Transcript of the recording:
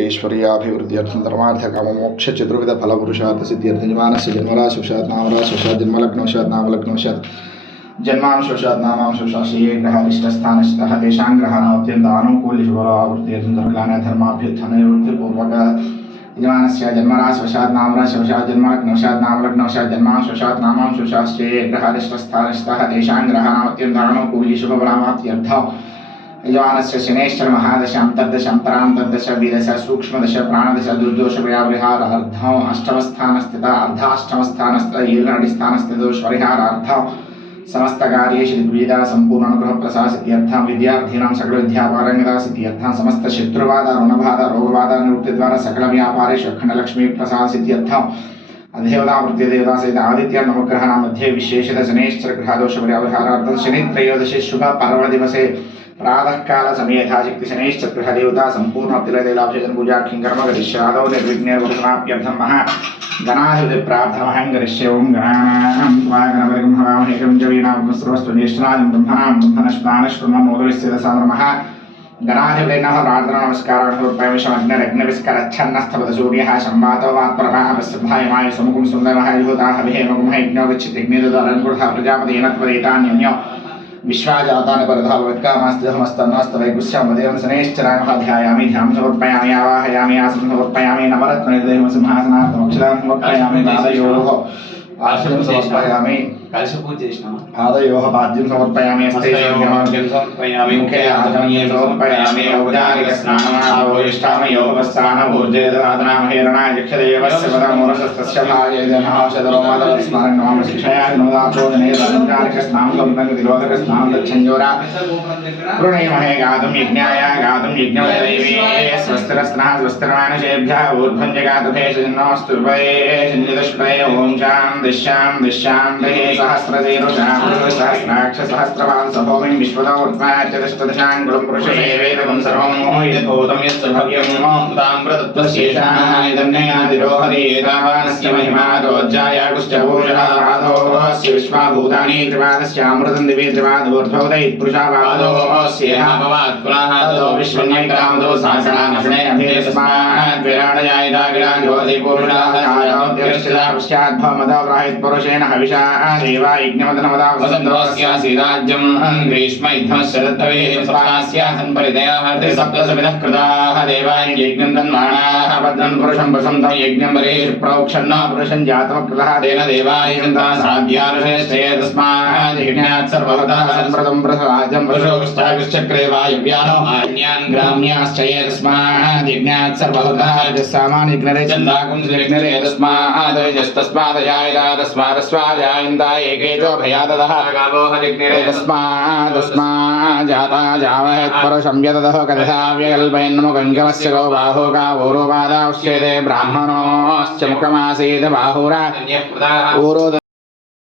लोकैश्वर्याभिवृद्ध्यर्थं धर्मार्थकाममोक्षचतुर्विधफलपुरुषार्थसिद्ध्यर्थं यजमानस्य जन्मराशिवशात् नामराशिवशात् जन्मलग्नवशात् नामलग्नवशात् जन्मांशवशात् नामांशवशात् श्रीग्रहारिष्टस्थानस्थः तेषां ग्रहाणाम् अत्यन्तानुकूल्यशुभलावृत्त्यर्थं धर्मकल्याणधर्माभ्युत्थाननिवृत्तिपूर्वक यजमानस्य जन्मराशिवशात् नामराशिवशात् जन्मलग्नवशात् नामलग्नवशात् जन्मांशवशात् नामांशवशात् श्रीग्रहारिष्टस्थानस्थः तेषां ग्रहाणाम् अत्यन्तानुकूल्यशुभलावृत्त्यर्थं यजमानस्य शनैश्चर महादश अंतर्दश अंतरांतर्दश विदश सूक्ष्मदश प्राणदश दुर्दोषपरिहारार्थम् अष्टमस्थानस्थित अर्धाष्टमस्थानस्थ येलनडिस्थानस्थितोषपरिहारार्थम् समस्तकार्येषु द्विविधा संपूर्ण अनुग्रह प्रसादित्यर्थं विद्यार्थीनां सकल विद्यापारंगता सिद्ध्यर्थं समस्त शत्रुबाधा ऋणबाधा रोगबाधा निवृत्ति द्वारा सकल व्यापारेषु अखंडलक्ष्मी प्रसादित्यर्थं देवता प्रत्यदेवता सहित आदित्य नवग्रहाणां मध्ये विशेषतः शनैश्चर ग्रहदोष परिहारार्थं शनि त्रयोदशी शुभ पर्व दिवसे प्रातः काल समय यथाशक्ति शनैश्चर ग्रहदेवता संपूर्ण तिलतैलाभिषेकं पूजा किंकर्म करिष्यामि निर्विघ्नेन महा गणाधिपति प्रार्थनामहं करिष्ये ओम गणानां त्वा गणपतिं हवामहे कविं च वीणावस्तु ज्येष्ठराजं ब्रह्मणां ब्रह्मणस्पदानश्रुतं मोदविश्चितसामः गणाधिपति नमः प्रार्थना नमस्कारान् समर्पयामि शमग्नरग्नविस्करच्छन्नस्तपद सूर्यः संवातो वात्प्रभावस्सभायमाय समुखं सुन्दरः युहोताः विहेमगुं यज्ञो गच्छतिग्निदुदरन्कुटः प्रजापतेन त्वरेतान्यन्यो विश्वाजातानि परतः भवत्कामास्तिहमस्तन्नस्तवैगुस्यामदेवं शनैश्चरामध्यायामि ध्यानं समर्पयामि आवाहयामि आसनं समर्पयामि नवरत्ननिर्देहं सिंहासनार्थमक्षरान् समर्पयामि पादयोः आसनं समर्पयामि पादयोः पाद्यं समर्पयामि हस्तयोः समर्पयामि मुखे आचमनीयं समर्पयामि औदारिकस्नानमावोष्ठामयोः वस्त्राणभोज्येदराधनामहेरणाय यक्षदेवस्य पदमूरशस्तस्य भागेदनः शतरोमादस्मरणं नमामि शिक्षया नोदापोदनेदानुकारिकस्नानं समर्पणतिरोधकस्नानं दच्छञ्जोरा प्रणयमहे गातुं यज्ञाय गातुं यज्ञवदेवी स्वस्तिरस्नः स्वस्तिर्मानुषेभ्यः ऊर्ध्वं जगातुभेषजन्नोऽस्तुर्वये शञ्जितश्वरे ॐ शान्तिः सहस्रशीरुषाक्षसहस्राक्ष सहस्रपाल सभौमिं विश्वतो उत्पाच्यदष्टदशाङ्गुलं पुरुषेवेदकं सर्वं मोहितभूतं यस्य भव्यं ताम्रतत्त्वशेषायदन्ययादिरोहरीतावानस्य महिमादोज्जायाकुश्चभूषादोऽस्य विश्वाभूतानि त्रिपादस्यामृतं दिवे त्रिपादोर्ध्वोदयित्पुरुषापादोऽस्येहाभवात् पुनः विश्वन्यकामदो सासनामशने अभिस्मात् विराडयायिदागिराज्योतिपूर्णायाद्भवमदप्राहितपुरुषेण हविषा देवा यज्ञमदनमदा वसन्तोऽस्यासीराज्यं ग्रीष्म युद्धमश्चरत्तवेस्यासन् परिदयाः त्रिसप्तसविधः कृताः देवाय यज्ञं तन्माणाः भद्रं पुरुषं वसन्तं यज्ञं वरेषु प्रोक्षन्न पुरुषं जातमकृतः तेन देवाय साध्यानुषेष्ठये तस्मात् यज्ञात् सर्वभूतः सम्प्रतं प्रसराज्यं पुरुषोष्टागश्चक्रे वायव्यानो अन्यान् ग्राम्याश्च ये तस्मात् यज्ञात् सर्वभूतः सामान्य यज्ञरे चन्दाकुं यज्ञरे तस्मात् यस्तस्मादयायदा तस्मादस्वाजायन्ता एकेजो भयाददः गावोह यज्ञरे तस्मात् जाता जावहत् परशं यददः कथाव्यकल्पयन्मुखङ्कमस्य गो बाहो गावोरो बाधाउच्यते ब्राह्मणोश्च मुखमासीत् बाहुरा